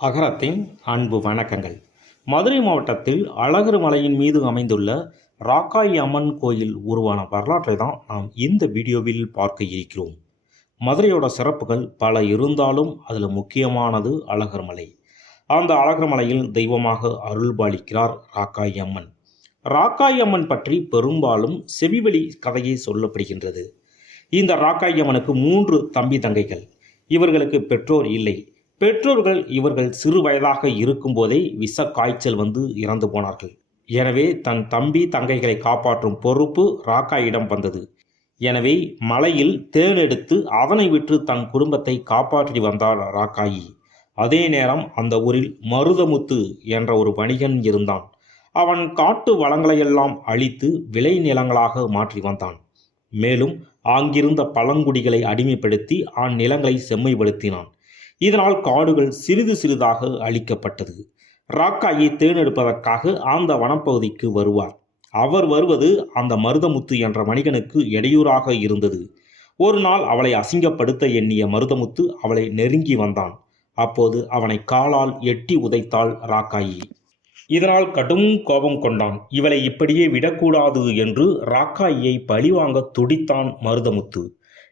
அகரத்தின் அன்பு வணக்கங்கள். மதுரை மாவட்டத்தில் அழகர் மலையின் மீது அமைந்துள்ள ராக்காய் அம்மன் கோயில் உருவான வரலாற்றை தான் நாம் இந்த வீடியோவில் பார்க்க இருக்கிறோம். மதுரையோட சிறப்புகள் பல இருந்தாலும் அதில் முக்கியமானது அழகர் மலை. அந்த அழகர் மலையில் தெய்வமாக அருள்பாலிக்கிறார் ராக்காய் அம்மன். ராக்காய் அம்மன் பற்றி பெரும்பாலும் செவிவழி கதையை சொல்லப்படுகின்றது. இந்த ராக்காய் அம்மனுக்கு மூன்று தம்பி தங்கைகள். இவர்களுக்கு பெற்றோர் இல்லை. பெற்றோர்கள் இவர்கள் சிறு வயதாக இருக்கும்போதே விஷ காய்ச்சல் வந்து இறந்து போனார்கள். எனவே தன் தம்பி தங்கைகளை காப்பாற்றும் பொறுப்பு ராக்காயிடம் வந்தது. எனவே மலையில் தேன் எடுத்து அதனை விற்று தன் குடும்பத்தை காப்பாற்றி வந்தார் ராக்காயி. அதே நேரம் அந்த ஊரில் மருதமுத்து என்ற ஒரு வணிகன் இருந்தான். அவன் காட்டு வளங்களையெல்லாம் அழித்து விளை நிலங்களாக மாற்றி வந்தான். மேலும் அங்கிருந்த பழங்குடிகளை அடிமைப்படுத்தி அந்நிலங்களை செம்மைப்படுத்தினான். இதனால் காடுகள் சிறிது சிறிதாக அழிக்கப்பட்டது. ராக்காயை தேர்ந்தெடுப்பதற்காக அந்த வனப்பகுதிக்கு வருவார். அவர் வருவது அந்த மருதமுத்து என்ற மனிதனுக்கு இடையூறாக இருந்தது. ஒரு நாள் அவளை அசிங்கப்படுத்த எண்ணிய மருதமுத்து அவளை நெருங்கி வந்தான். அப்போது அவனை காலால் எட்டி உதைத்தாள் ராக்காயி. இதனால் கடும் கோபம் கொண்டான். இவளை இப்படியே விடக்கூடாது என்று ராக்காயியை பழிவாங்க துடித்தான் மருதமுத்து.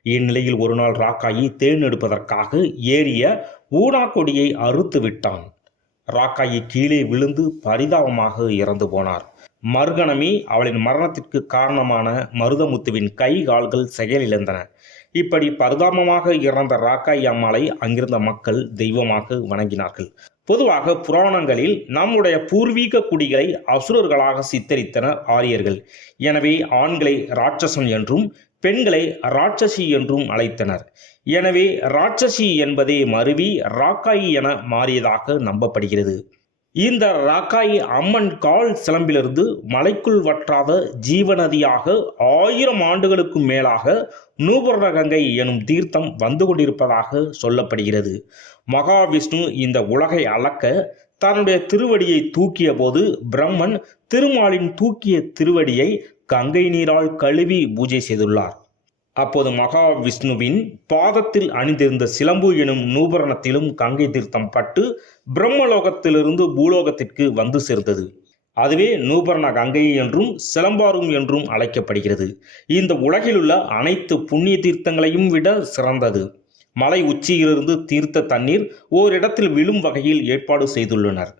இந்நிலையில் ஒரு நாள் ராக்காயி தேர்ந்தெடுப்பதற்காக ஏறிய ஊனாக்கொடியை அறுத்து விட்டான். ராக்காயி கீழே விழுந்து பரிதாபமாக இறந்து போனார். மறுகணமே அவளின் மரணத்திற்கு காரணமான மருதமுத்துவின் கை கால்கள் செயலிழந்தன. இப்படி பரிதாபமாக இறந்த ராக்காய் அம்மாளை அங்கிருந்த மக்கள் தெய்வமாக வணங்கினார்கள். பொதுவாக புராணங்களில் நம்முடைய பூர்வீக குடிகளை அசுரர்களாக சித்தரித்தனர் ஆரியர்கள். எனவே ஆண்களை ராட்சசன் என்றும் பெண்களை ராட்சசி என்றும் அழைத்தனர். எனவே ராட்சசி என்பதே மருவி ராக்காயி என மாறியதாக நம்பப்படுகிறது. இந்த ராக்காயி அம்மன் கால் சிலம்பிலிருந்து மலைக்குள் வற்றாத ஜீவநதியாக ஆயிரம் ஆண்டுகளுக்கும் மேலாக நூபரகங்கை எனும் தீர்த்தம் வந்து கொண்டிருப்பதாக சொல்லப்படுகிறது. மகாவிஷ்ணு இந்த உலகை அளக்க தன்னுடைய திருவடியை தூக்கிய போது பிரம்மன் திருமாலின் தூக்கிய திருவடியை கங்கை நீரால் கழுவி பூஜை செய்துள்ளார். அப்போது மகாவிஷ்ணுவின் பாதத்தில் அணிந்திருந்த சிலம்பு எனும் நூபரணத்திலும் கங்கை தீர்த்தம் பட்டு பிரம்மலோகத்திலிருந்து பூலோகத்திற்கு வந்து சேர்ந்தது. அதுவே நூபரண கங்கை என்றும் சிலம்பாரும் என்றும் அழைக்கப்படுகிறது. இந்த உலகிலுள்ள அனைத்து புண்ணிய தீர்த்தங்களையும் விட சிறந்தது. மலை உச்சியிலிருந்து தீர்த்த தண்ணீர் ஓரிடத்தில் விழும் வகையில் ஏற்பாடு செய்துள்ளனர்.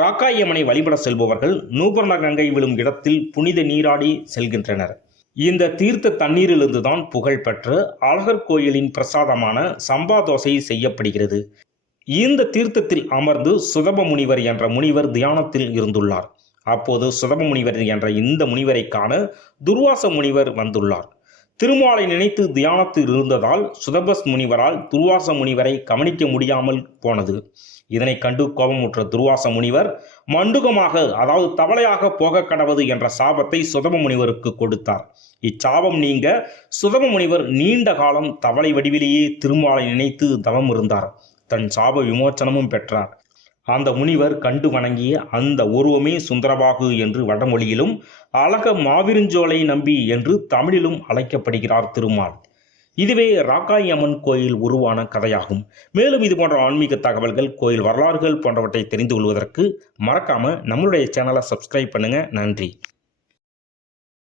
ராக்காயம்மனை வழிபட செல்பவர்கள் நூபர்ண கங்கை விழும் இடத்தில் புனித நீராடி செல்கின்றனர். இந்த தீர்த்த தண்ணீரிலிருந்து தான் புகழ்பெற்ற அழகர் கோயிலின் பிரசாதமான சம்பா தோசை செய்யப்படுகிறது. இந்த தீர்த்தத்தில் அமர்ந்து சுதப முனிவர் என்ற முனிவர் தியானத்தில் இருந்துள்ளார். அப்போது சுதப முனிவர் என்ற இந்த முனிவரை காண துர்வாச முனிவர் வந்துள்ளார். திருமாலை நினைத்து தியானத்தில் இருந்ததால் சுதபஸ் முனிவரால் துர்வாச முனிவரை கவனிக்க முடியாமல் போனது. இதனை கண்டு கோபமுற்ற துர்வாச முனிவர் மண்டுகமாக அதாவது தவளையாக போக கடவது என்ற சாபத்தை சுதப முனிவருக்கு கொடுத்தார். இச்சாபம் நீங்க சுதப முனிவர் நீண்ட காலம் தவளை வடிவிலேயே திருமாலை நினைத்து தவம் இருந்தார். தன் சாப விமோச்சனமும் பெற்றார். அந்த முனிவர் கண்டு வணங்கிய அந்த உருவமே சுந்தரபாகு என்று வடமொழியிலும் அழக மாவிருஞ்சோலை நம்பி என்று தமிழிலும் அழைக்கப்படுகிறார் திருமால். இதுவே ராக்காயம்மன் கோயில் உருவான கதையாகும். மேலும் இது போன்ற ஆன்மீக தகவல்கள் கோயில் வரலாறுகள் போன்றவற்றை தெரிந்து கொள்வதற்கு மறக்காம நம்மளுடைய சேனலை சப்ஸ்கிரைப் பண்ணுங்க. நன்றி.